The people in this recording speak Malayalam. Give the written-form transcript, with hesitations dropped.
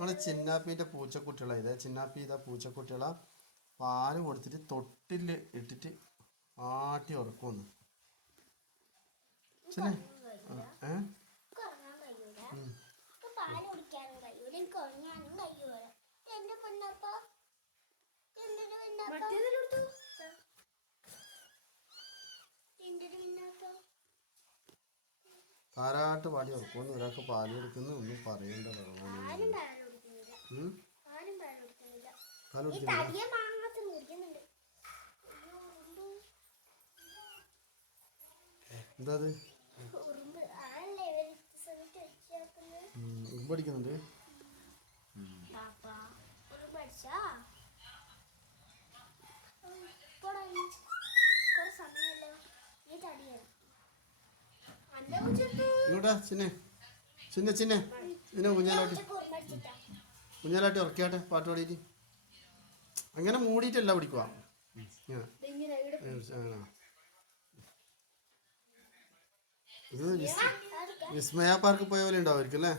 നമ്മള് ചിന്നാപ്പീൻ്റെ പൂച്ചക്കുട്ടികളെ ഇതേ ചിന്നാപ്പി ഇതാ പൂച്ചക്കുട്ടികളെ പാല് കൊടുത്തിട്ട് തൊട്ടിൽ ഇട്ടിട്ട് ആട്ടി ഉറക്കുമെന്ന്. ചിന്നെ താരാട്ട് പാടി ഉറക്കുമെന്ന്. ഒരാൾക്ക് പാല് കൊടുക്കുന്നു ഒന്നും പറയണ്ട. പാല് കുടിക്കുന്നില്ല. എന്താ അത് ഉറുമ്പടിക്കുന്നുണ്ട്. ഇങ്ങോട്ടാ ചിന്നെ ചിന്നെ ചിന്നെ ഇതിനെ കുഞ്ഞാലാട്ടി ഉറക്കിയാട്ടെ പാട്ട് പാടിയിട്ട്. അങ്ങനെ മൂടിയിട്ടല്ല പിടിക്കുക. ഇത് വിസ്മയ പാർക്ക് പോയ പോലെ ഉണ്ടാവുമായിരിക്കും അല്ലേ?